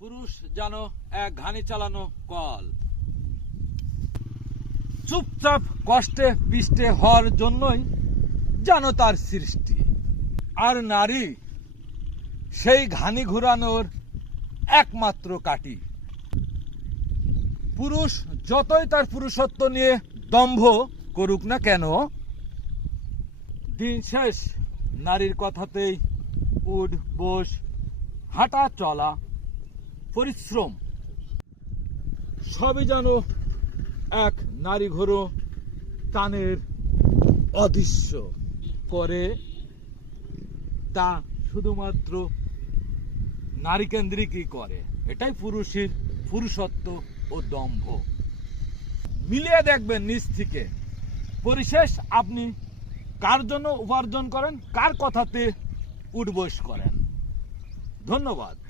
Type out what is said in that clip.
পুরুষ যেন এক ঘানি চালানো কল। চুপচাপ কষ্টে পিষ্টে হওয়ার জন্যই যেন তার সৃষ্টি। আর নারী, সেই ঘানি ঘুরানোর একমাত্র কাটি পুরুষ যতই তার পুরুষত্ব নিয়ে দম্ভ করুক না কেন, দিন শেষ নারীর কথাতেই উড বস, হাঁটা, চলা পরিশ্রম। সবই যেন এক নারী ঘোরো টানের অদৃশ্য করে। তা শুধুমাত্র নারী কেন্দ্রিকই করে। এটাই পুরুষের পুরুষত্ব ও দম্ভ। মিলিয়ে দেখবেন নিজ থেকে। পরিশেষ, আপনি কার জন্য উপার্জন করেন? কার কথাতে উঠবস করেন? ধন্যবাদ।